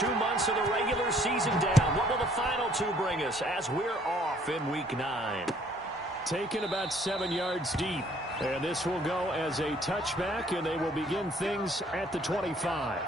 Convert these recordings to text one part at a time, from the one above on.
2 months of the regular season down. What will the final 2 bring us as we're off in Week 9? Taken about 7 yards deep. And this will go as a touchback, and they will begin things at the 25.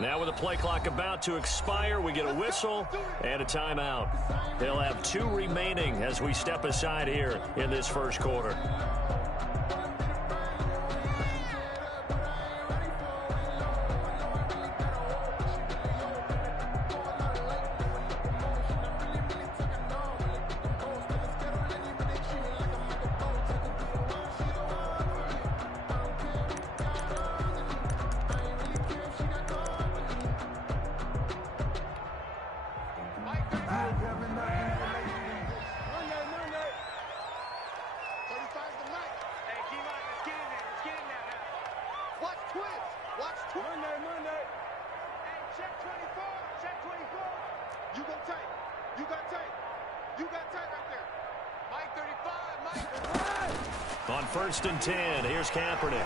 Now with the play clock about to expire, we get a whistle and a timeout. They'll have 2 remaining as we step aside here in this first quarter. On 1st and 10, here's Kaepernick.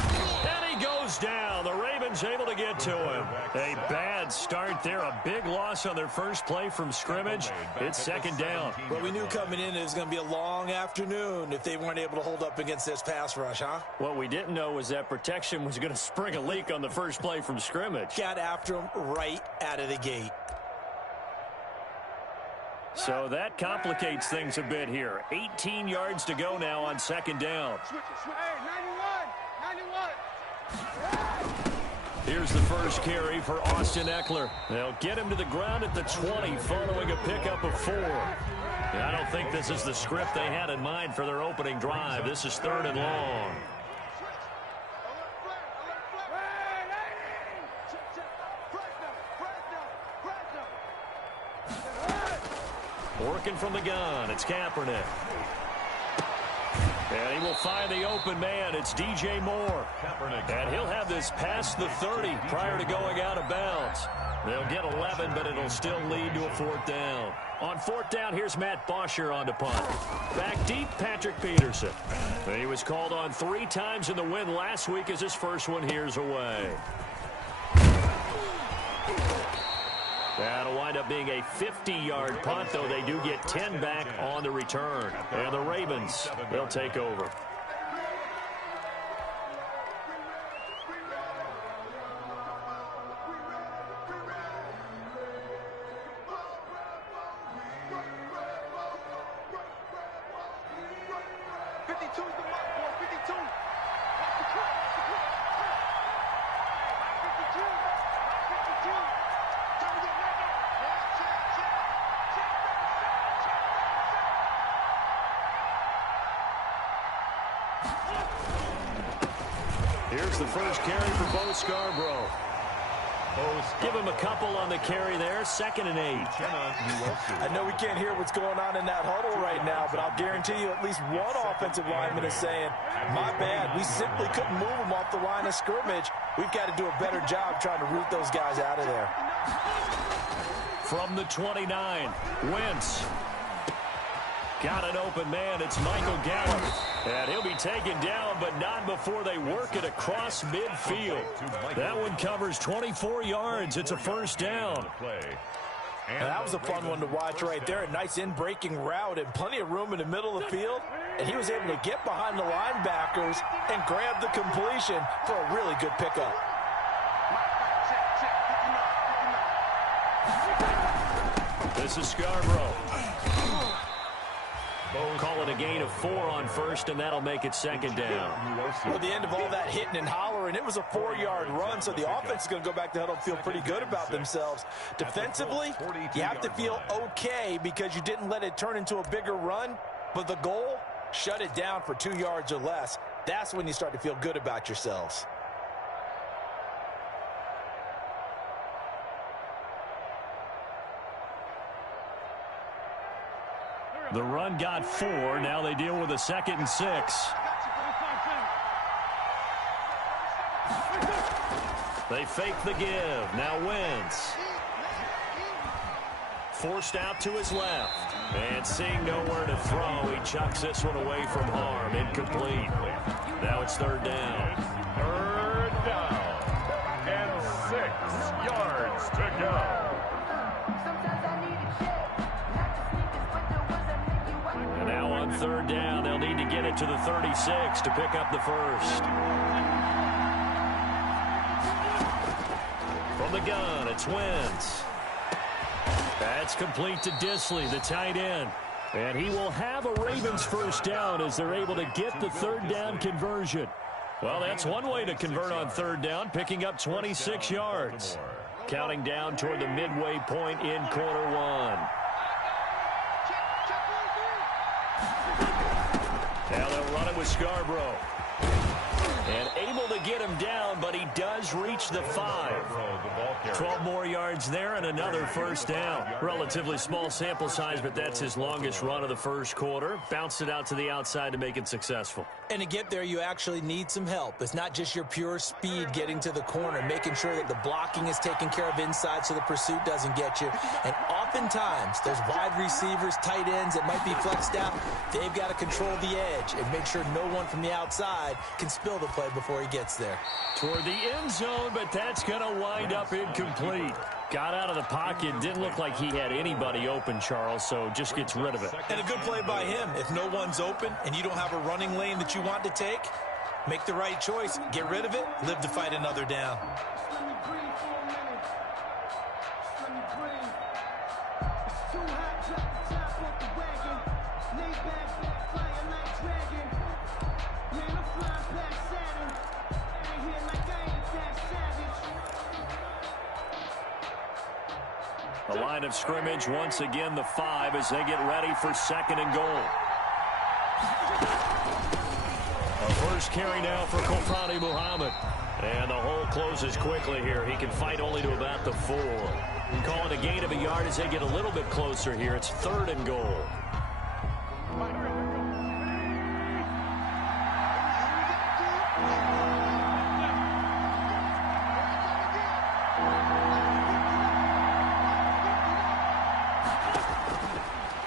And he goes down. The Ravens able to get to him. A bad start there. A big loss on their first play from scrimmage. It's 2nd down. Well, we knew coming in it was going to be a long afternoon if they weren't able to hold up against this pass rush, huh? What we didn't know was that protection was going to spring a leak on the first play from scrimmage. Got after him right out of the gate. So that complicates things a bit here. 18 yards to go now on 2nd down. Hey, 91. Here's the first carry for Austin Eckler. They'll get him to the ground at the 20 following a pickup of 4. I don't think this is the script they had in mind for their opening drive. This is 3rd and long. Working from the gun, it's Kaepernick. And he will find the open man. It's DJ Moore. And he'll have this past the 30 prior to going out of bounds. They'll get 11, but it'll still lead to a 4th down. On 4th down, here's Matt Bosher on to punt. Back deep, Patrick Peterson. He was called on 3 times in the win last week as his first one here's away. That'll wind up being a 50-yard punt, though they do get 10 back on the return. And the Ravens, they'll take over. Here's the first carry for Bo Scarborough. Give him a couple on the carry there. 2nd and 8. I know we can't hear what's going on in that huddle right now, but I'll guarantee you at least one offensive lineman is saying, my bad, we simply couldn't move them off the line of scrimmage. We've got to do a better job trying to root those guys out of there. From the 29, Wentz. Got an open man. It's Michael Gallup. And he'll be taken down, but not before they work it across midfield. That one covers 24 yards. It's a 1st down. And that was a fun one to watch right there. A nice in-breaking route and plenty of room in the middle of the field. And he was able to get behind the linebackers and grab the completion for a really good pickup. This is Scarborough. Call it a gain of 4 on 1st, and that'll make it 2nd down. Well, at the end of all that hitting and hollering, it was a 4-yard run, so the offense is going to go back to the huddle and feel pretty good about themselves. Defensively, you have to feel okay because you didn't let it turn into a bigger run, but the goal, shut it down for 2 yards or less. That's when you start to feel good about yourselves. The run got 4. Now they deal with a 2nd and 6. They fake the give. Now Wentz. Forced out to his left. And seeing nowhere to throw, he chucks this one away from harm. Incomplete. Now it's 3rd down. 3rd down. And 6 yards to go. And now on 3rd down, they'll need to get it to the 36 to pick up the first. From the gun, it's Wentz. That's complete to Disley, the tight end. And he will have a Ravens first down as they're able to get the 3rd down conversion. Well, that's one way to convert on 3rd down, picking up 26 yards. Counting down toward the midway point in quarter 1. Now they'll run it with Scarborough. And able to get him down, but he does reach the 5. 12 more yards there and another first down. Relatively small sample size, but that's his longest run of the first quarter. Bounced it out to the outside to make it successful. And to get there, you actually need some help. It's not just your pure speed getting to the corner, making sure that the blocking is taken care of inside so the pursuit doesn't get you. And oftentimes, those wide receivers, tight ends that might be flexed out, they've got to control the edge and make sure no one from the outside can spill the play before he gets there. Toward the end zone, but that's going to wind up incomplete. Got out of the pocket. Didn't look like he had anybody open, Charles, so just gets rid of it. And a good play by him. If no one's open and you don't have a running lane that you want to take, make the right choice. Get rid of it. Live to fight another down. The line of scrimmage, once again, the 5 as they get ready for 2nd and goal. A first carry now for Kofani Muhammad. And the hole closes quickly here. He can fight only to about the 4. Call it a gain of a yard as they get a little bit closer here. It's 3rd and goal.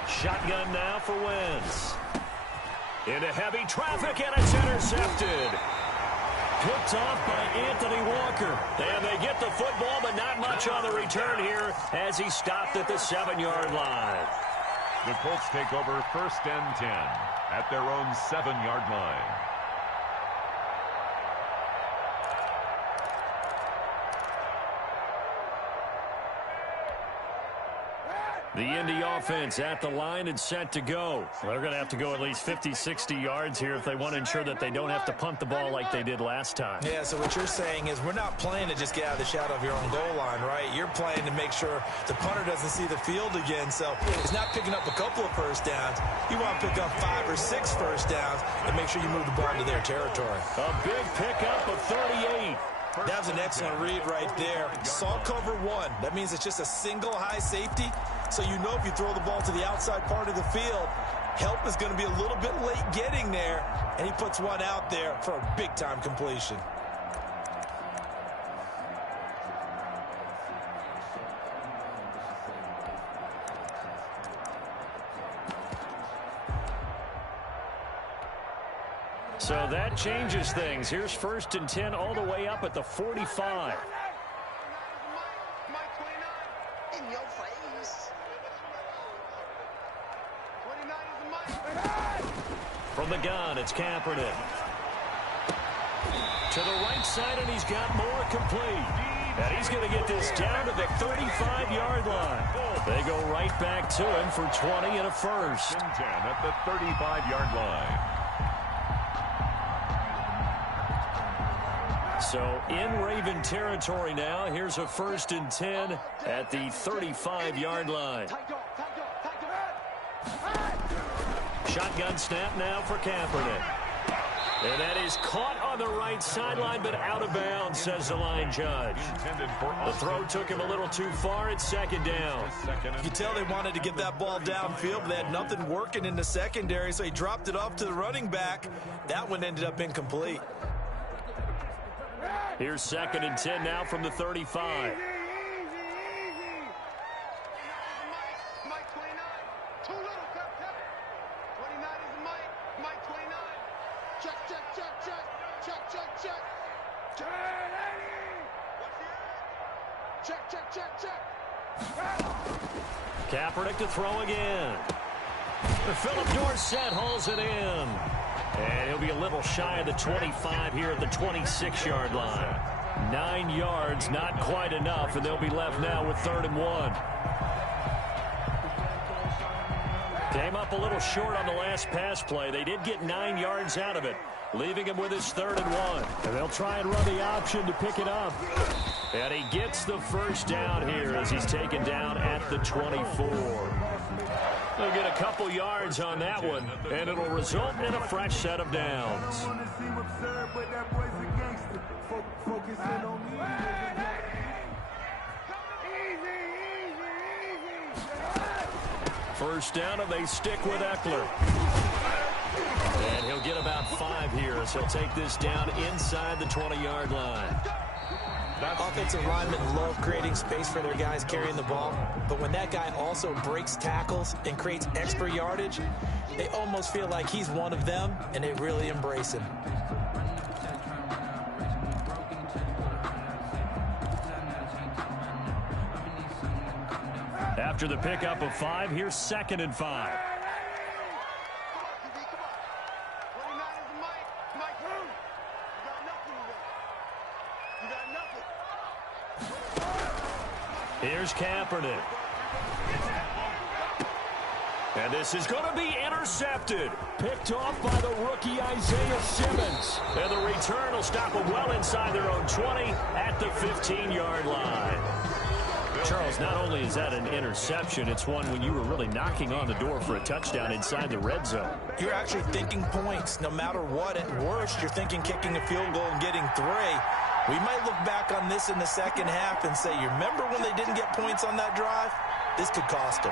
Shotgun now for Wentz. Into heavy traffic, and it's intercepted. Picked off by Anthony Walker. And they get the football, but not much on the return here as he stopped at the 7-yard line. The Colts take over 1st and 10 at their own 7-yard line. The Indy offense at the line and set to go. They're going to have to go at least 50, 60 yards here if they want to ensure that they don't have to punt the ball like they did last time. Yeah, so what you're saying is we're not playing to just get out of the shadow of your own goal line, right? You're playing to make sure the punter doesn't see the field again. So it's not picking up a couple of first downs. You want to pick up 5 or 6 first downs and make sure you move the ball into their territory. A big pickup of 38. That was an excellent read right there. Saw cover 1. That means it's just a single high safety. So you know if you throw the ball to the outside part of the field, help is going to be a little bit late getting there. And he puts one out there for a big-time completion. So that changes things. Here's 1st and 10 all the way up at the 45. From the gun, it's Kaepernick. To the right side, and he's got more complete. And he's going to get this down to the 35-yard line. They go right back to him for 20 and a first. 10 at the 35-yard line. So in Raven territory now. Here's a 1st and 10 at the 35-yard line. Shotgun snap now for Kaepernick. And that is caught on the right sideline, but out of bounds, says the line judge. The throw took him a little too far. It's second down. You can tell they wanted to get that ball downfield, but they had nothing working in the secondary, so he dropped it off to the running back. That one ended up incomplete. Here's 2nd and 10 now from the 35. Kaepernick to throw again. Philip Dorsett hauls it in. And he'll be a little shy of the 25 here at the 26-yard line. 9 yards, not quite enough, and they'll be left now with 3rd and 1. Came up a little short on the last pass play. They did get 9 yards out of it, leaving him with his 3rd and 1. And they'll try and run the option to pick it up. And he gets the first down here as he's taken down at the 24. They'll get a couple yards on that one, and it'll result in a fresh set of downs. First down, and they stick with Eckler. And he'll get about 5 here as he'll take this down inside the 20-yard line. Offensive linemen love creating space for their guys carrying the ball, but when that guy also breaks tackles and creates extra yardage, they almost feel like he's one of them, and they really embrace him. After the pickup of 5, here's 2nd and 5. Here's Kaepernick. And this is going to be intercepted. Picked off by the rookie Isaiah Simmons. And the return will stop them well inside their own 20 at the 15-yard line. Charles, not only is that an interception, it's one when you were really knocking on the door for a touchdown inside the red zone. You're actually thinking points. No matter what, at worst, you're thinking kicking a field goal and getting 3. We might look back on this in the second half and say, you remember when they didn't get points on that drive? This could cost them.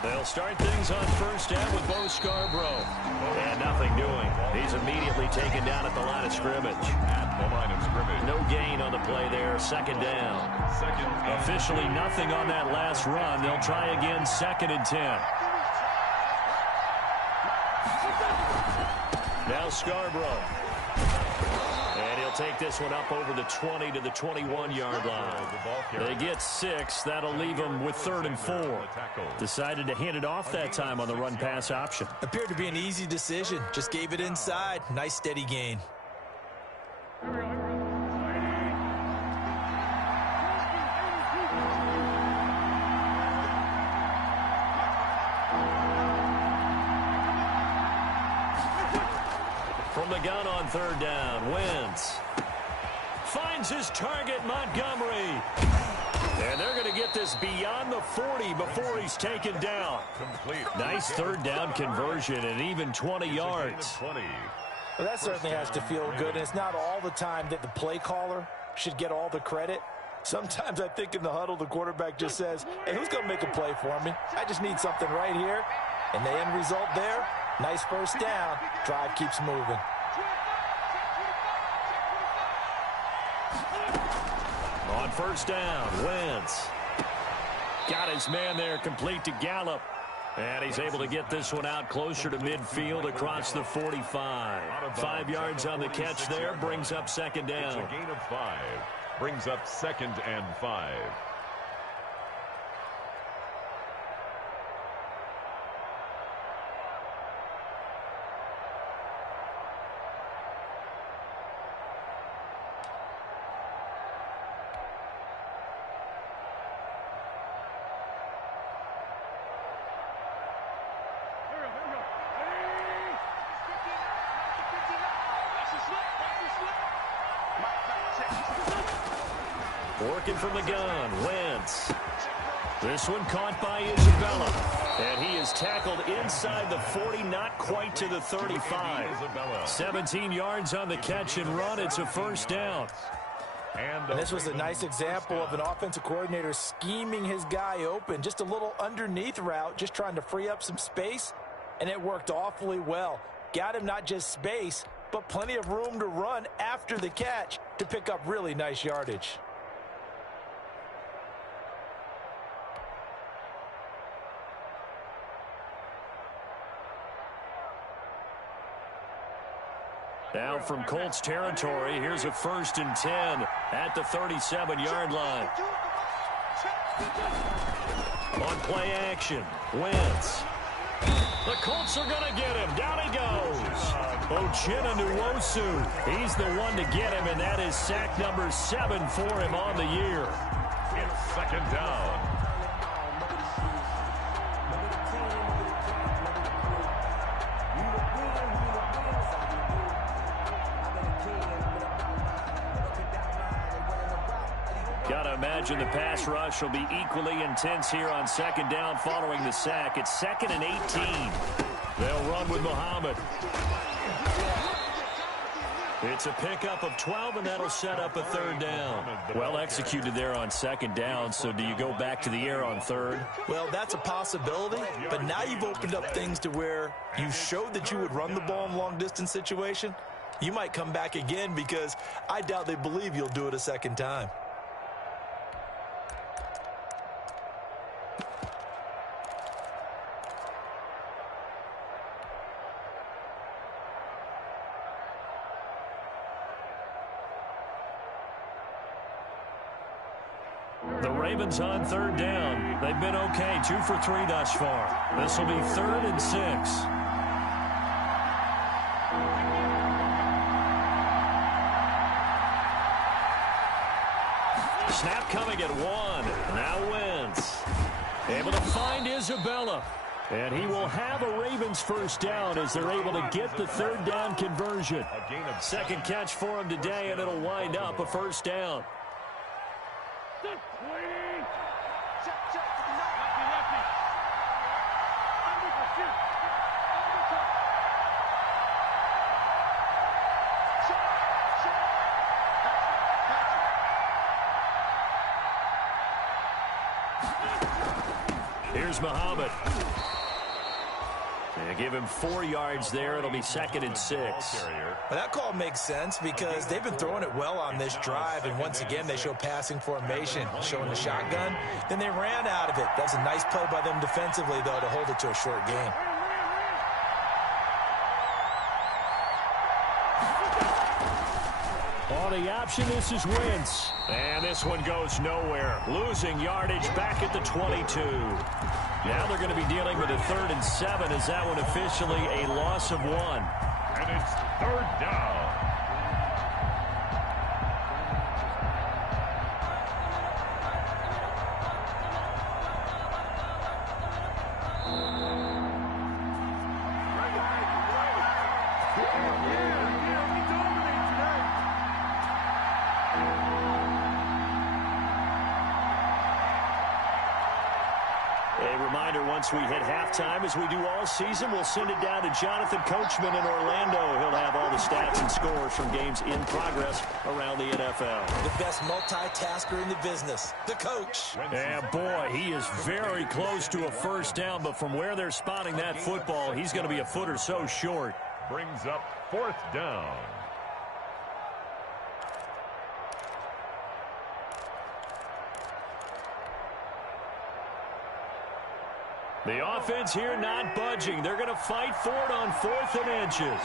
They'll start things on first down with Bo Scarborough. And nothing doing. He's immediately taken down at the line of scrimmage. At the line of scrimmage. No gain on the play there. 2nd down. Officially nothing on that last run. They'll try again 2nd and 10. Now Scarborough. And he'll take this one up over the 20 to the 21-yard line. They get 6. That'll leave them with 3rd and 4. Decided to hand it off that time on the run-pass option. Appeared to be an easy decision. Just gave it inside. Nice steady gain. From the gun on 3rd down, Wentz finds his target, Montgomery. And they're going to get this beyond the 40 before he's taken down. Complete. Nice 3rd down conversion and even 20 yards. Well, that certainly has to feel good, and it's not all the time that the play caller should get all the credit. Sometimes I think in the huddle, the quarterback just says, hey, who's going to make a play for me? I just need something right here. And the end result there, nice first down. Drive keeps moving. On first down, Wentz got his man there complete to Gallup. And he's able to get this one out closer to midfield across the 45. 5 yards on the catch there, brings up 2nd down. It's a gain of 5. Brings up 2nd and 5. Working from the gun, Wentz. This one caught by Isabella. And he is tackled inside the 40, not quite to the 35. 17 yards on the catch and run. It's a first down. And this was a nice example of an offensive coordinator scheming his guy open. Just a little underneath route, just trying to free up some space, and it worked awfully well. Got him not just space, but plenty of room to run after the catch to pick up really nice yardage. Now from Colts territory, here's a 1st and 10 at the 37-yard line. On play action, Wentz. The Colts are going to get him. Down he goes. Ochena Nwosu. He's the one to get him, and that is sack number 7 for him on the year. It's 2nd down. Gotta imagine the pass rush will be equally intense here on 2nd down following the sack. It's 2nd and 18. They'll run with Muhammad. It's a pickup of 12, and that'll set up a 3rd down. Well executed there on 2nd down, so do you go back to the air on 3rd? Well, that's a possibility, but now you've opened up things to where you showed that you would run the ball in a long-distance situation. You might come back again because I doubt they believe you'll do it a 2nd time. The Ravens on 3rd down. They've been okay, 2 for 3 thus far. This will be 3rd and 6. Snap coming at 1. Now Wentz. Able to find Isabella. And he will have a Ravens 1st down as they're able to get the 3rd down conversion. 2nd catch for him today, and it'll wind up a 1st down. Here's Muhammad. They give him 4 yards there. It'll be 2nd and 6. Well, that call makes sense because they've been throwing it well on this drive, and once again they show passing formation, showing the shotgun. Then they ran out of it. That's a nice play by them defensively, though, to hold it to a short game. On the option, this is Wentz. And this one goes nowhere. Losing yardage back at the 22. Now they're going to be dealing with a 3rd and 7. Is that one officially a loss of 1? And it's 3rd down. Once we hit halftime, as we do all season, we'll send it down to Jonathan Coachman in Orlando. He'll have all the stats and scores from games in progress around the NFL. The best multitasker in the business, the coach. And boy, he is very close to a 1st down, but from where they're spotting that football, he's going to be a foot or so short. Brings up 4th down. The offense here not budging. They're going to fight for it on 4th and inches.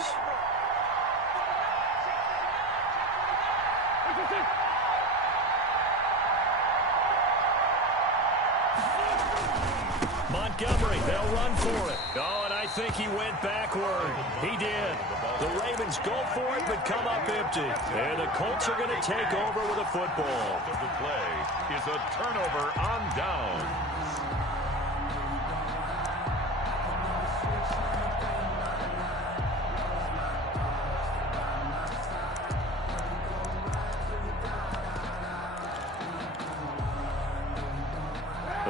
Montgomery, they'll run for it. Oh, and I think he went backward. He did. The Ravens go for it, but come up empty. And the Colts are going to take over with a football. The play is a turnover on down.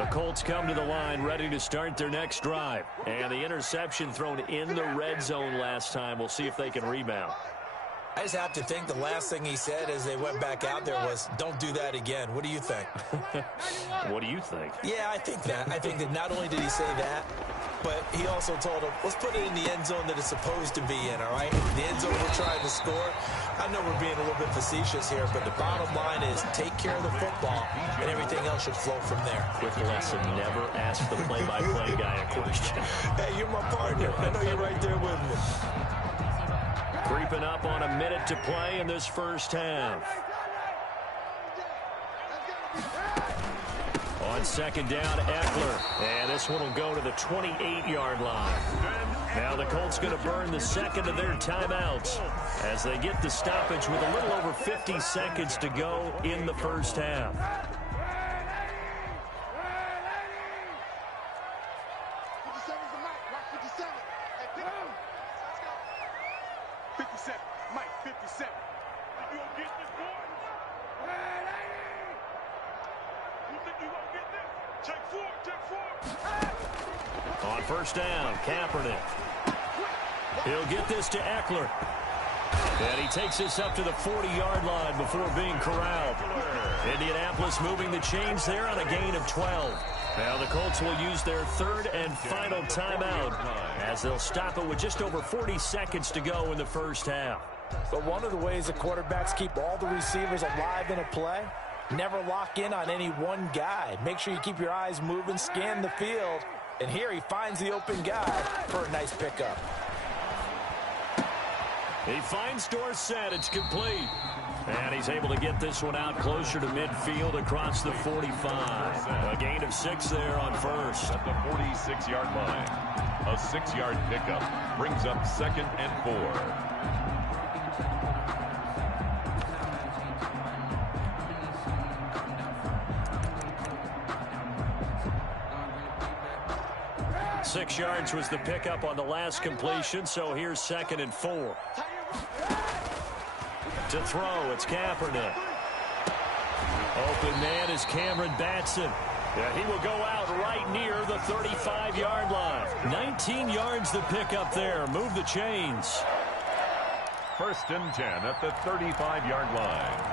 The Colts come to the line ready to start their next drive. And the interception thrown in the red zone last time. We'll see if they can rebound. I just have to think the last thing he said as they went back out there was, don't do that again. What do you think? What do you think? Yeah, I think that. I think that not only did he say that, but he also told him, let's put it in the end zone that it's supposed to be in, all right? The end zone we're trying to score. I know we're being a little bit facetious here, but the bottom line is take care of the football, and everything else should flow from there. Quick lesson, never ask the play-by-play guy a question. Hey, you're my partner. I know you're right there with me. Creeping up on a minute to play in this first half. On second down, Eckler. And this one will go to the 28-yard line. Now the Colts going to burn the second of their timeouts as they get the stoppage with a little over 50 seconds to go in the first half. On first down, Kaepernick. He'll get this to Eckler. And he takes this up to the 40-yard line before being corralled. Indianapolis moving the chains there on a gain of 12. Now the Colts will use their third and final timeout as they'll stop it with just over 40 seconds to go in the first half. But one of the ways the quarterbacks keep all the receivers alive in a play, never lock in on any one guy. Make sure you keep your eyes moving, scan the field. And here he finds the open guy for a nice pickup. He finds Dorsett. It's complete. And he's able to get this one out closer to midfield across the 45. A gain of 6 there on first. At the 46-yard line. A 6-yard pickup brings up 2nd and 4. Six yards was the pickup on the last completion, so here's 2nd and 4. To throw, it's Kaepernick. Open man is Cameron Batson. Yeah, he will go out right near the 35-yard line. 19 yards the pickup there. Move the chains. 1st and 10 at the 35-yard line.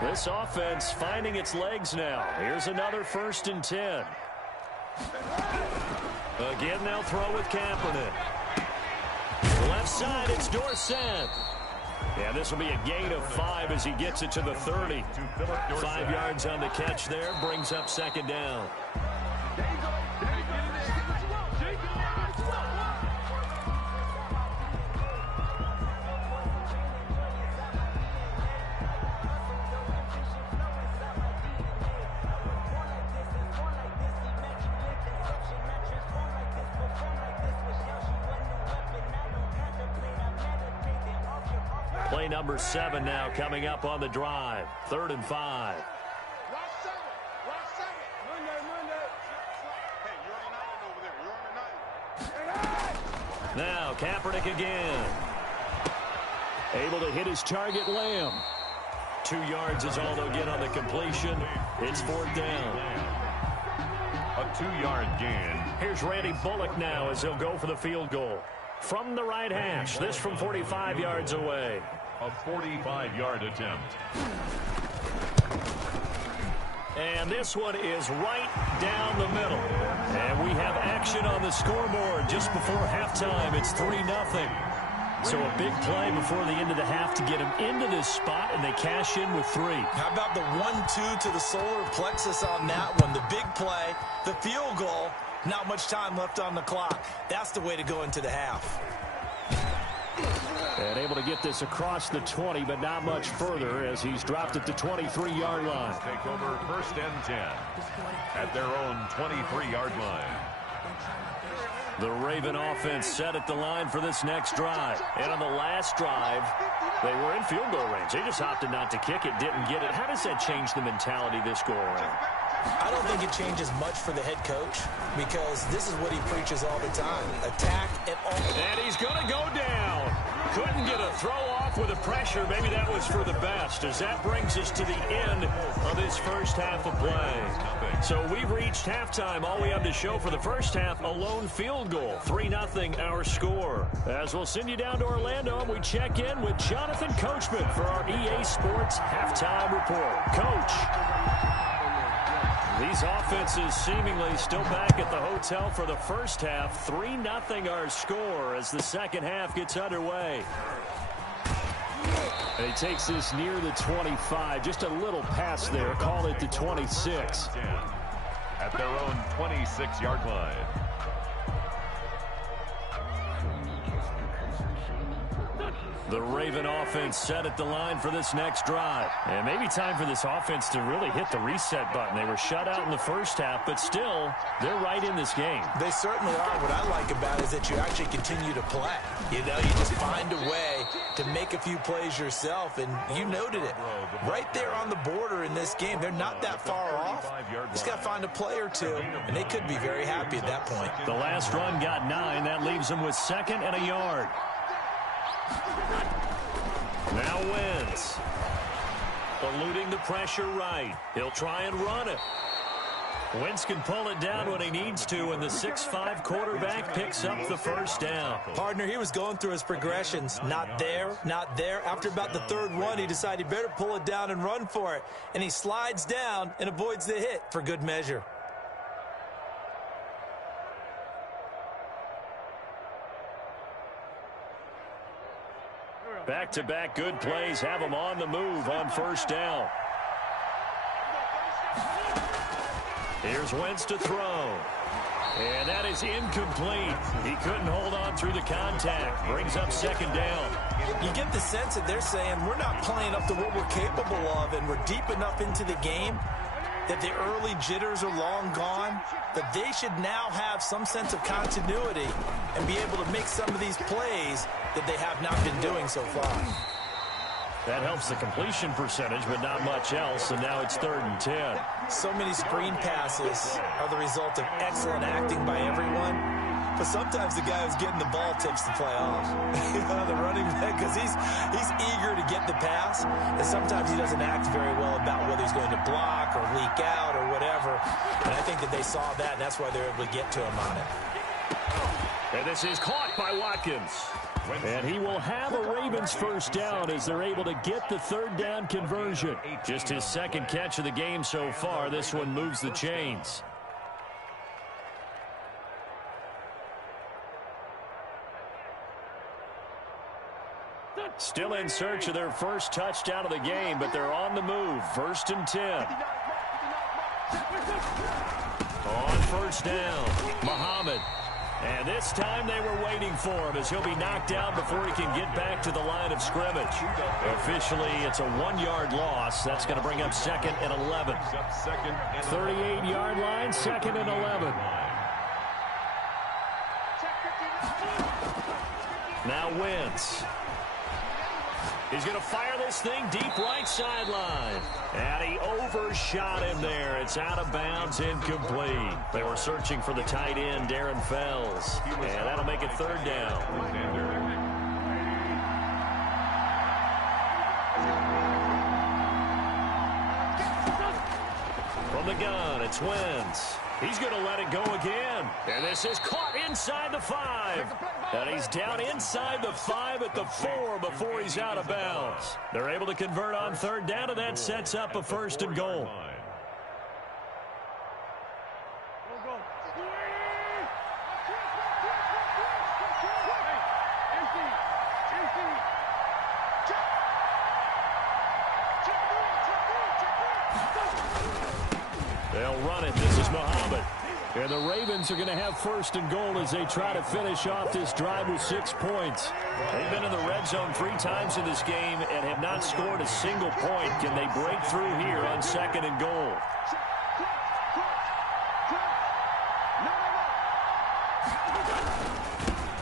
This offense finding its legs now. Here's another 1st and 10. Again, they'll throw with Kaepernick. Left side, it's Dorsett. Yeah, this will be a gain of 5 as he gets it to the 30. 5 yards on the catch there, brings up 2nd down. Play number 7 now coming up on the drive. 3rd and 5. Now Kaepernick again. Able to hit his target, Lamb. 2 yards is all they'll get on the completion. It's 4th down. A 2-yard gain. Here's Randy Bullock now as he'll go for the field goal. From the right hash, this from 45 yards away. A 45-yard attempt. And this one is right down the middle. And we have action on the scoreboard just before halftime. It's 3-0. So a big play before the end of the half to get him into this spot, and they cash in with 3. How about the 1-2 to the solar plexus on that one? The big play, the field goal, not much time left on the clock. That's the way to go into the half. And able to get this across the 20, but not much further as he's dropped it to 23-yard line. Take over 1st and 10 at their own 23-yard line. The Raven offense set at the line for this next drive. And on the last drive, they were in field goal range. They just opted not to kick it, didn't get it. How does that change the mentality this go around? I don't think it changes much for the head coach because this is what he preaches all the time. Attack at all. And he's going to go down. Couldn't get a throw off with the pressure. Maybe that was for the best, as that brings us to the end of this first half of play. So we've reached halftime. All we have to show for the first half, a lone field goal. 3-0 our score. As we'll send you down to Orlando, and we check in with Jonathan Coachman for our EA Sports Halftime Report. Coach. These offenses seemingly still back at the hotel for the first half. 3-0 our score as the second half gets underway. And he takes this near the 25. Just a little pass there. Call it the 26. At their own 26-yard line. The Raven offense set at the line for this next drive. And maybe time for this offense to really hit the reset button. They were shut out in the first half, but still, they're right in this game. They certainly are. What I like about it is that you actually continue to play. You know, you just find a way to make a few plays yourself, and you noted it. Right there on the border in this game, they're not that far off. Just got to find a play or two, and they could be very happy at that point. The last run got 9. That leaves them with 2nd and a yard. Now Wentz. Eluding the pressure right. He'll try and run it. Wentz can pull it down when he needs to, and the 6'5" quarterback picks up the first down. Partner, he was going through his progressions. Not there, not there. After about the third one, he decided he better pull it down and run for it. And he slides down and avoids the hit for good measure. Back-to-back good plays have them on the move on first down. Here's Wentz to throw. And that is incomplete. He couldn't hold on through the contact. Brings up 2nd down. You get the sense that they're saying we're not playing up to what we're capable of, and we're deep enough into the game that the early jitters are long gone, that they should now have some sense of continuity and be able to make some of these plays that they have not been doing so far. That helps the completion percentage, but not much else, and now it's 3rd and 10. So many screen passes are the result of excellent acting by everyone, but sometimes the guy who's getting the ball tips the play off. You know, the running back, because he's eager to get the pass, and sometimes he doesn't act very well about whether he's going to block or leak out or whatever, and I think that they saw that, and that's why they were able to get to him on it. And this is caught by Watkins. And he will have a Ravens first down as they're able to get the 3rd down conversion. Just his 2nd catch of the game so far. This one moves the chains. Still in search of their first touchdown of the game, but they're on the move. 1st and 10. On first down, Muhammad. And this time they were waiting for him as he'll be knocked down before he can get back to the line of scrimmage. Officially, it's a 1-yard loss. That's going to bring up 2nd and 11. 38-yard line, 2nd and 11. Now Wentz. He's going to fire this thing deep right sideline. And he overshot him there. It's out of bounds, incomplete. They were searching for the tight end, Darren Fells. And that'll make it 3rd down. From the gun, it's Wentz. He's going to let it go again. And this is caught inside the 5. And he's down inside the 5 at the 4 before he's out of bounds. They're able to convert on 3rd down, and that sets up a 1st and goal. They'll run it. This is Muhammad. And the Ravens are going to have 1st and goal as they try to finish off this drive with 6 points. They've been in the red zone 3 times in this game and have not scored a single point. Can they break through here on 2nd and goal?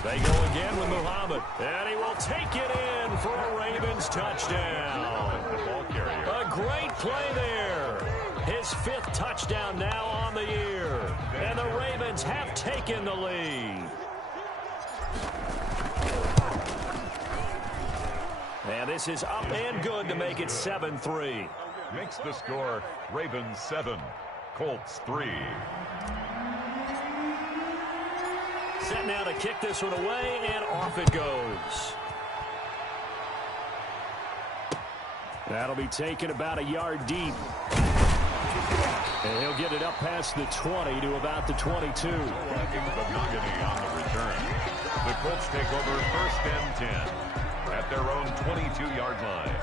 They go again with Muhammad. And he will take it in for a Ravens touchdown. A great play there. His 5th touchdown now on the year. And the Ravens have taken the lead. And this is up and good to make it 7-3. Makes the score Ravens 7, Colts 3. Set now to kick this one away, and off it goes. That'll be taken about a yard deep. And he'll get it up past the 20 to about the 22. The Nogany on the return. The Colts take over 1st and 10 at their own 22-yard line.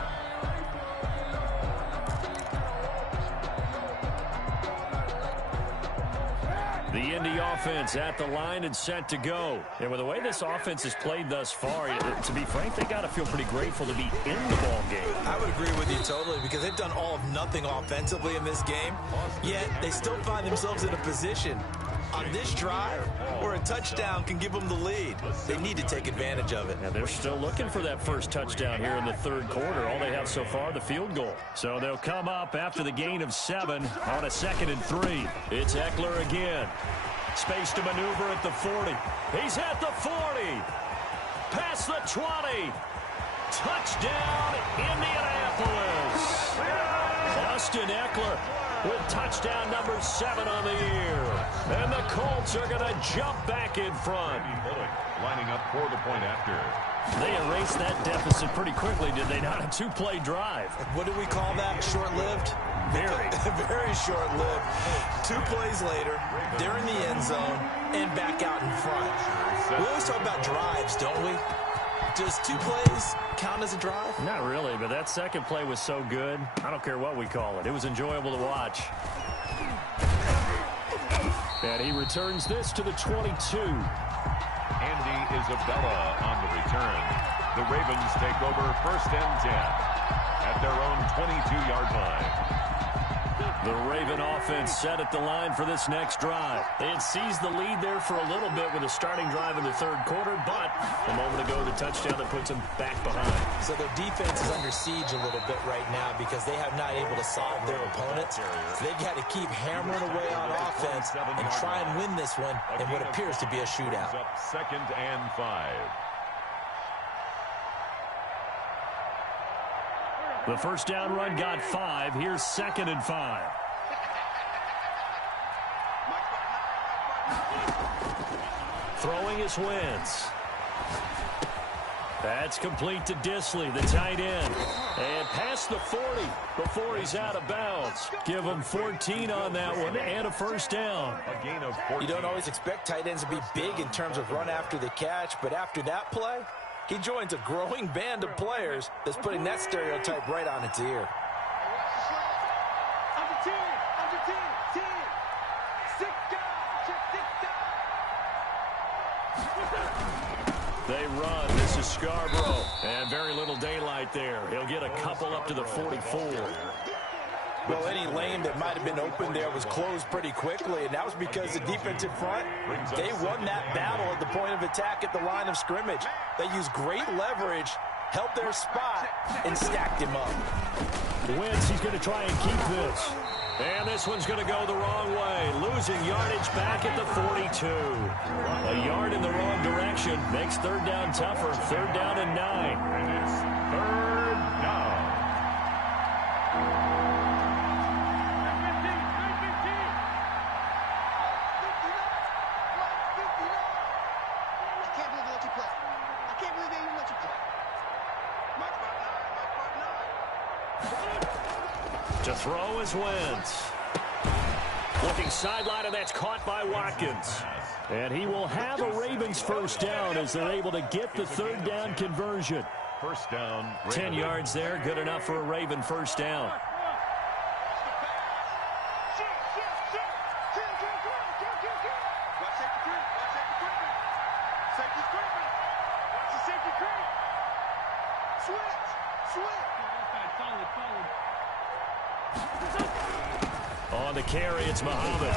The IND offense at the line and set to go. And with the way this offense has played thus far, to be frank, they got to feel pretty grateful to be in the ball game. I would agree with you totally because they've done all of nothing offensively in this game, yet they still find themselves in a position on this drive where a touchdown can give them the lead. They need to take advantage of it. And they're still looking for that first touchdown here in the 3rd quarter. All they have so far, the field goal. So they'll come up after the gain of 7 on a 2nd and 3. It's Eckler again. Space to maneuver at the 40. He's at the 40. Past the 20. Touchdown, Indianapolis. Austin Eckler with touchdown number 7 on the year. And the Colts are going to jump back in front. Lining up for the point after. They erased that deficit pretty quickly, did they not? A 2-play drive. What do we call that? Short-lived? Very. Very short-lived. 2 plays later, they're in the end zone and back out in front. We always talk about drives, don't we? Does 2 plays count as a drive? Not really, but that second play was so good. I don't care what we call it. It was enjoyable to watch. And he returns this to the 22. Andy Isabella on the return. The Ravens take over 1st and 10 at their own 22-yard line. The Raven offense set at the line for this next drive. They had seized the lead there for a little bit with a starting drive in the 3rd quarter, but a moment ago, the touchdown that puts them back behind. So their defense is under siege a little bit right now because they have not able to solve their opponents. So they've got to keep hammering away on offense and try and win this one in what appears to be a shootout. 2nd and 5. The first down run got 5. Here's 2nd and 5. Throwing his Wentz. That's complete to Disley, the tight end. And past the 40 before he's out of bounds. Give him 14 on that one and a first down. A gain of 14. You don't always expect tight ends to be big in terms of run after the catch, but after that play, he joins a growing band of players that's putting that stereotype right on its ear. They run. This is Scarborough. And very little daylight there. He'll get a couple up to the 44. Well, any lane that might have been open there was closed pretty quickly, and that was because the defensive front, they won that battle at the point of attack at the line of scrimmage. They used great leverage, held their spot, and stacked him up. Wentz, he's going to try and keep this. And this one's going to go the wrong way. Losing yardage back at the 42. A yard in the wrong direction makes 3rd down tougher. 3rd down and 9. And it's 3rd down. To throw is Wentz. Looking sideline, and that's caught by Watkins. And he will have a Ravens first down as they're able to get the 3rd down conversion. First down. 10 yards there, good enough for a Raven first down. On the carry, it's Muhammad.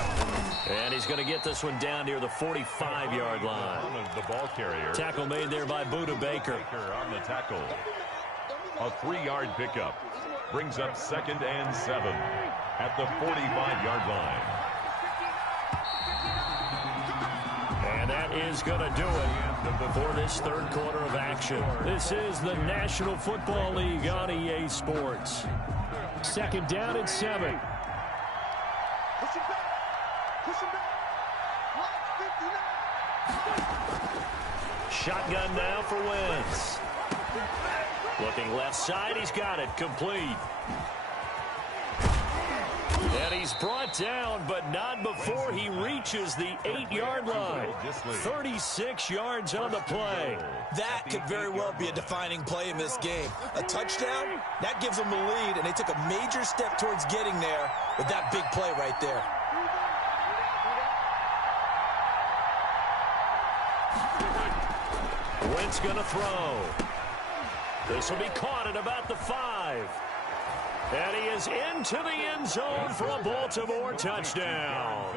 And he's going to get this one down near the 45-yard line. The ball carrier. Tackle made there by Buda Baker. On the tackle. A 3-yard pickup. Brings up 2nd and 7. at the 45-yard line. And that is going to do it for this third quarter of action. This is the National Football League on EA Sports. Second down and 7. Push him back. Push him back. Block 59. Shotgun now for Wentz. Looking left side, he's got it, complete. And he's brought down, but not before he reaches the 8-yard line. 36 yards on the play. That could very well be a defining play in this game. A touchdown, that gives them the lead, and they took a major step towards getting there with that big play right there. Wentz going to throw. This will be caught at about the 5. And he is into the end zone for a Baltimore touchdown.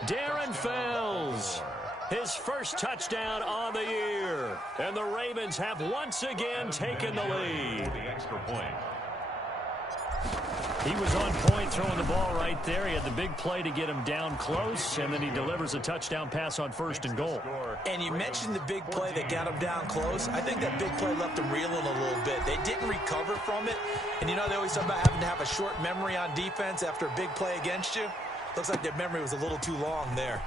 Darren Fells, his first touchdown on the year. And the Ravens have once again taken the lead. The extra point. He was on point throwing the ball right there. He had the big play to get him down close, and then he delivers a touchdown pass on 1st and goal. And you mentioned the big play that got him down close. I think that big play left him reeling a little bit. They didn't recover from it. And you know, they always talk about having to have a short memory on defense after a big play against you. Looks like their memory was a little too long there.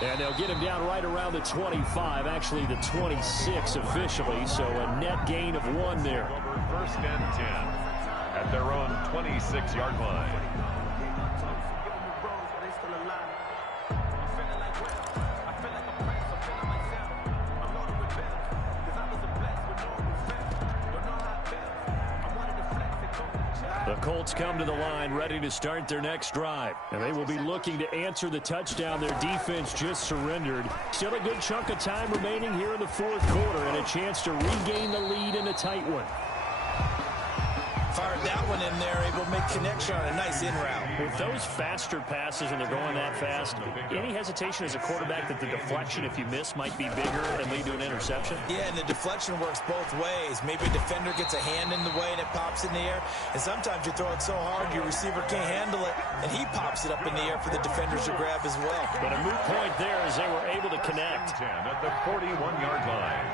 And they'll get him down right around the 25, actually the 26 officially, so a net gain of 1 there. 1st and 10 at their own 26-yard line. The Colts come to the line ready to start their next drive. And they will be looking to answer the touchdown their defense just surrendered. Still a good chunk of time remaining here in the fourth quarter and a chance to regain the lead in a tight one. Fired that one in there, able to make connection on a nice in route. With those faster passes when they're going that fast, any hesitation as a quarterback that the deflection, if you miss, might be bigger and lead to an interception? Yeah, and the deflection works both ways. Maybe a defender gets a hand in the way and it pops in the air. And sometimes you throw it so hard your receiver can't handle it, and he pops it up in the air for the defenders to grab as well. But a moot point there as they were able to connect. 10 at the 41-yard line.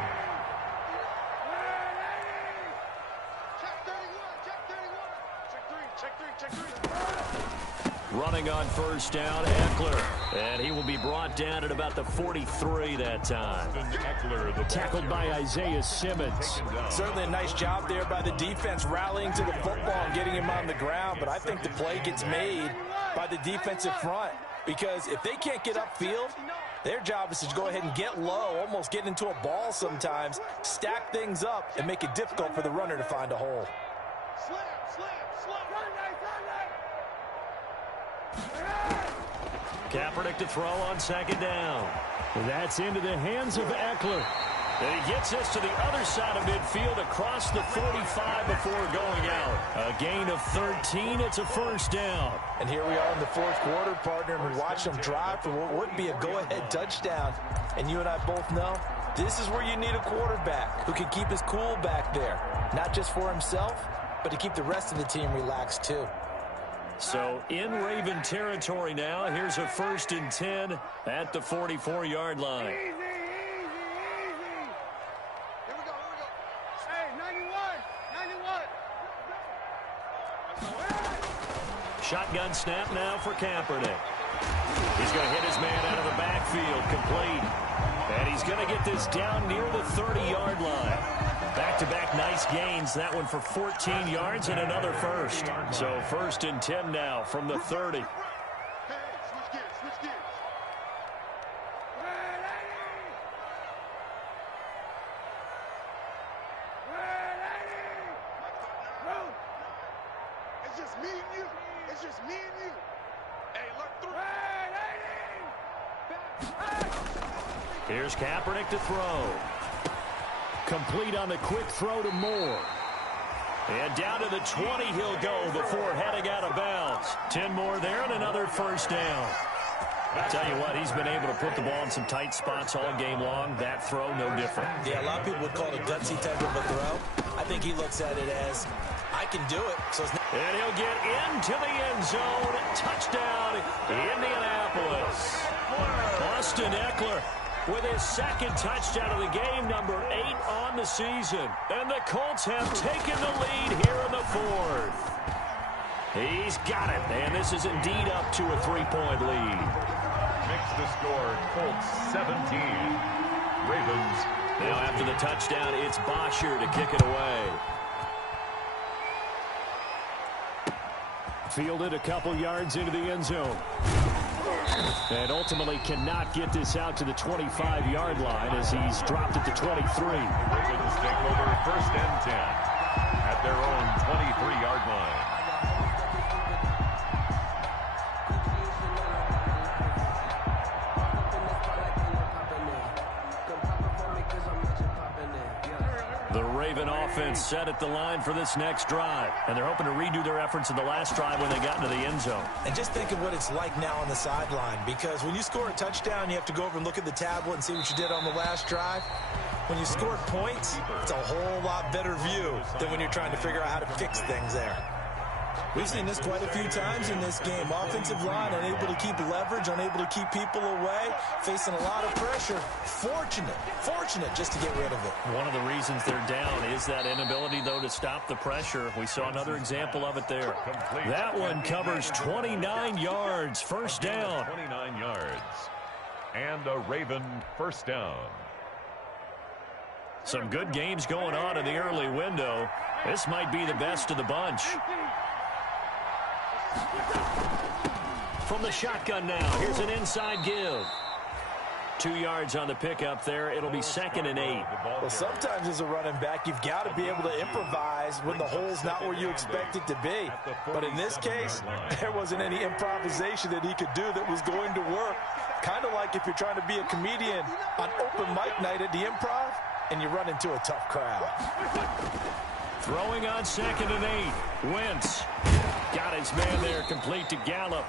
Running on 1st down, Eckler. And he will be brought down at about the 43 that time. Tackled by Isaiah Simmons. Certainly a nice job there by the defense rallying to the football and getting him on the ground. But I think the play gets made by the defensive front. Because if they can't get upfield, their job is to go ahead and get low, almost get into a ball sometimes, stack things up, and make it difficult for the runner to find a hole. Kaepernick to throw on 2nd down. That's into the hands of Eckler. And he gets this to the other side of midfield across the 45 before going out. A gain of 13. It's a 1st down. And here we are in the fourth quarter, partner, and we watch them drive for what would be a go-ahead touchdown. And you and I both know this is where you need a quarterback who can keep his cool back there. Not just for himself, but to keep the rest of the team relaxed too. So in Raven territory now. Here's a 1st and 10 at the 44-yard line. Easy, easy, easy. Here we go, here we go. Hey, 91. Shotgun snap now for Kaepernick. He's going to hit his man out of the backfield, complete. And he's going to get this down near the 30-yard line. Back-to-back nice gains. That one for 14 yards and another 1st. So 1st and 10 now from the 30. Hey, switch gears, switch gears. It's just me and you. It's just me and you. Hey, look through. Here's Kaepernick to throw. Complete on the quick throw to Moore. And down to the 20 he'll go before heading out of bounds. 10 more there and another 1st down. Tell you what, he's been able to put the ball in some tight spots all game long. That throw, no different. Yeah, a lot of people would call it a gutsy type of a throw. I think he looks at it as, I can do it. So and he'll get into the end zone. Touchdown, Indianapolis. Austin Eckler with his second touchdown of the game, number 8 on the season. And the Colts have taken the lead here in the fourth. He's got it, and this is indeed up to a 3-point lead. Makes the score, Colts 17. Ravens. Now after the touchdown, it's Bosher to kick it away. Fielded a couple yards into the end zone. And ultimately cannot get this out to the 25-yard line as he's dropped it to 23. Ravens take over first and 10 at their own 23-yard line. The Raven offense set at the line for this next drive. And they're hoping to redo their efforts in the last drive when they got into the end zone. And just think of what it's like now on the sideline, because when you score a touchdown, you have to go over and look at the tablet and see what you did on the last drive. When you score points, it's a whole lot better view than when you're trying to figure out how to fix things there. We've seen this quite a few times in this game. Offensive line unable to keep leverage, unable to keep people away, facing a lot of pressure. Fortunate just to get rid of it. One of the reasons they're down is that inability, though, to stop the pressure. We saw another example of it there. That one covers 29 yards, first down. 29 yards. And a Raven first down. Some good games going on in the early window. This might be the best of the bunch. From the shotgun now, here's an inside give. 2 yards on the pickup there. It'll be 2nd and 8. Well, sometimes as a running back, you've got to be able to improvise when the hole's not where you expect it to be. But in this case, there wasn't any improvisation that he could do that was going to work. Kind of like if you're trying to be a comedian on open mic night at the Improv and you run into a tough crowd. Throwing on 2nd and 8. Wentz got his man there, complete to Gallup.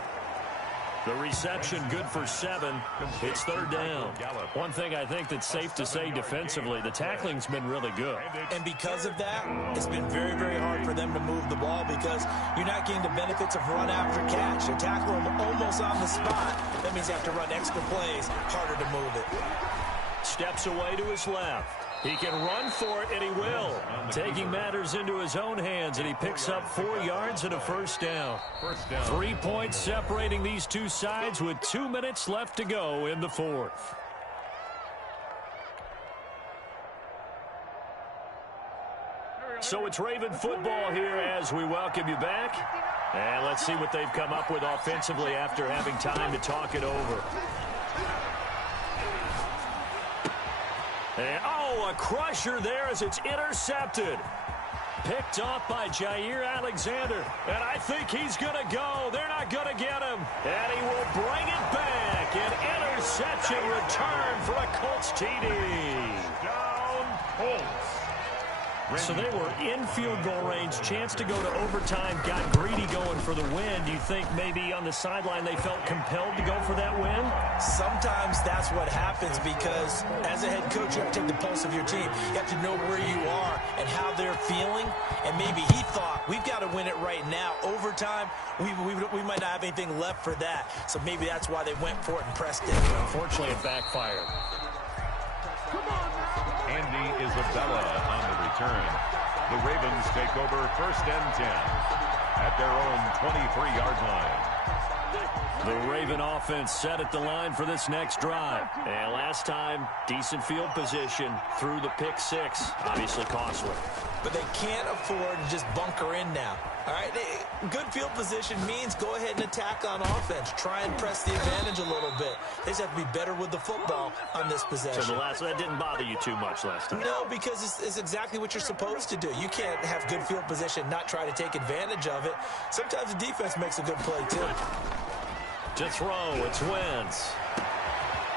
The reception good for 7. It's 3rd down. One thing I think that's safe to say defensively, the tackling's been really good. And because of that, it's been very, very hard for them to move the ball because you're not getting the benefits of run after catch. They're tackling them almost on the spot. That means you have to run extra plays, harder to move it. Steps away to his left. He can run for it, and he will. Taking matters into his own hands, and he picks up 4 yards and a first down. 3 points separating these two sides with 2 minutes left to go in the fourth. So it's Raven football here as we welcome you back. And let's see what they've come up with offensively after having time to talk it over. And, a crusher there as it's intercepted. Picked off by Jair Alexander. And I think he's going to go. They're not going to get him. And he will bring it back. An interception return for a Colts TD. Down Colts. So they were in field goal range, chance to go to overtime, got greedy going for the win. Do you think maybe on the sideline they felt compelled to go for that win? Sometimes that's what happens because as a head coach, you have to take the pulse of your team. You have to know where you are and how they're feeling. And maybe he thought, we've got to win it right now. Overtime, we might not have anything left for that. So maybe that's why they went for it and pressed it. Unfortunately, it backfired. Andy Isabella on the return. The Ravens take over first and 10 at their own 23-yard line. The Raven offense set at the line for this next drive. And last time, decent field position through the pick 6. Obviously costly. But they can't afford to just bunker in now. All right, good field position means go ahead and attack on offense. Try and press the advantage a little bit. They just have to be better with the football on this possession. So that didn't bother you too much last time? No, because it's exactly what you're supposed to do. You can't have good field position, not try to take advantage of it. Sometimes the defense makes a good play, too. To throw, it's Wentz.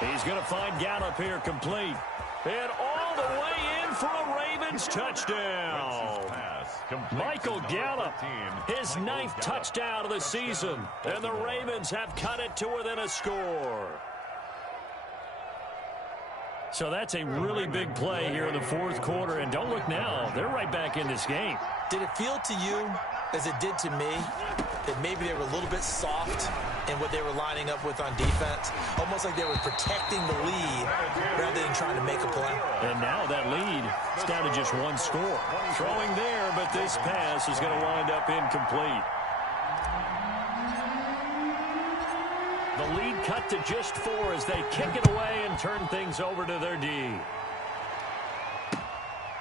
He's going to find Gallup here complete. And all the way in for a Ravens touchdown. Michael Gallup, his 9th touchdown of the season, and the Ravens have cut it to within a score. So that's a really big play here in the 4th quarter, and don't look now, they're right back in this game. Did it feel to you, as it did to me, that maybe they were a little bit soft in what they were lining up with on defense? Almost like they were protecting the lead rather than trying to make a play. And now that lead is down to just 1 score. Throwing there, but this pass is going to wind up incomplete. The lead cut to just 4 as they kick it away and turn things over to their D.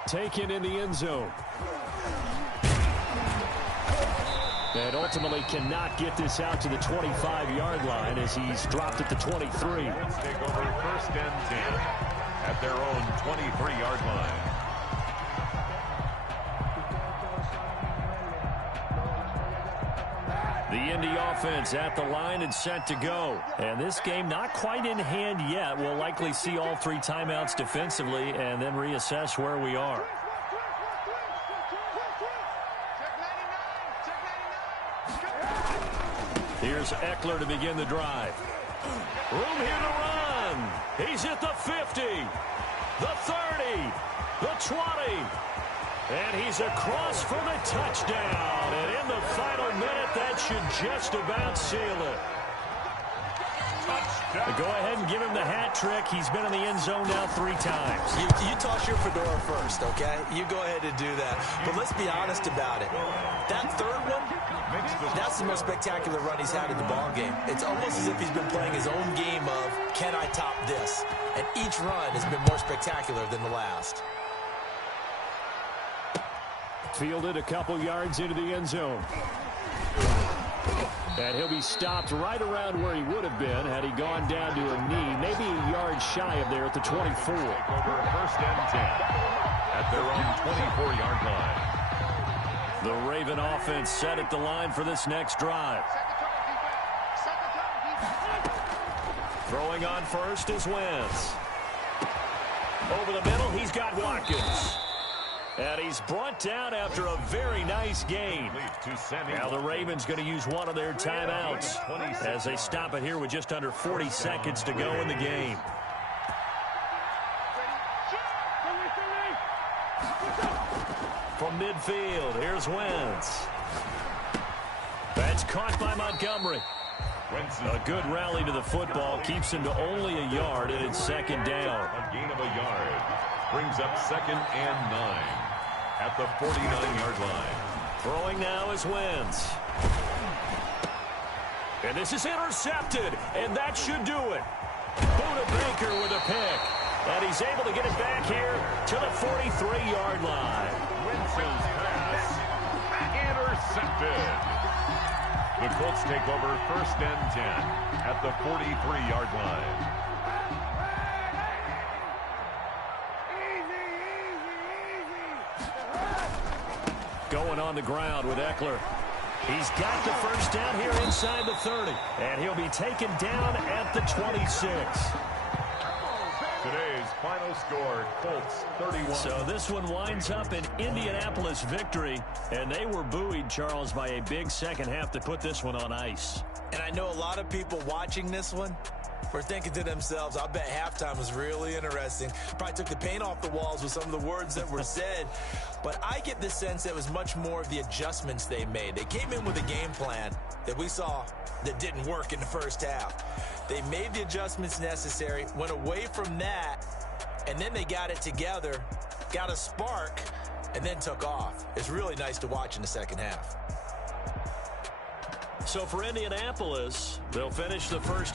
Taken in the end zone. And ultimately cannot get this out to the 25-yard line as he's dropped at the 23. Let's take over 1st and 10 at their own 23-yard line. The Indy offense at the line and set to go. And this game not quite in hand yet. We'll likely see all 3 timeouts defensively and then reassess where we are. Here's Eckler to begin the drive. Room here to run. He's at the 50, the 30, the 20. And he's across for the touchdown. And in the final minute, that should just about seal it. Go ahead and give him the hat trick. He's been in the end zone now 3 times. You toss your fedora first, okay? You go ahead and do that. But let's be honest about it. That 3rd one, that's the most spectacular run he's had in the ballgame. It's almost as if he's been playing his own game of, can I top this? And each run has been more spectacular than the last. Fielded a couple yards into the end zone. And he'll be stopped right around where he would have been had he gone down to a knee, maybe a yard shy of there at the 24. Take over 1st and 10 at their own 24-yard line. The Raven offense set at the line for this next drive. Throwing on first is Wentz. Over the middle, he's got Watkins. And he's brought down after a very nice gain. Now the Ravens going to use one of their timeouts as they stop it here with just under 40 seconds to go in the game. From midfield, here's Wentz. That's caught by Montgomery. A good rally to the football keeps him to only a yard, and it's 2nd down. A gain of a yard brings up 2nd and 9 at the 49-yard line. Throwing now is Wentz. And this is intercepted, and that should do it. Buda Baker with a pick. And he's able to get it back here to the 43-yard line. Wentz's pass intercepted. The Colts take over 1st and 10 at the 43-yard line. Going on the ground with Eckler. He's got the 1st down here inside the 30. And he'll be taken down at the 26. Today's final score, Colts 31. So this one winds up an Indianapolis victory. And they were buoyed, Charles, by a big second half to put this one on ice. And I know a lot of people watching this one were thinking to themselves, I bet halftime was really interesting. Probably took the paint off the walls with some of the words that were said. But I get the sense that it was much more of the adjustments they made. They came in with a game plan that we saw that didn't work in the 1st half. They made the adjustments necessary, went away from that, and then they got it together, got a spark, and then took off. It's really nice to watch in the 2nd half. So for Indianapolis, they'll finish the 1st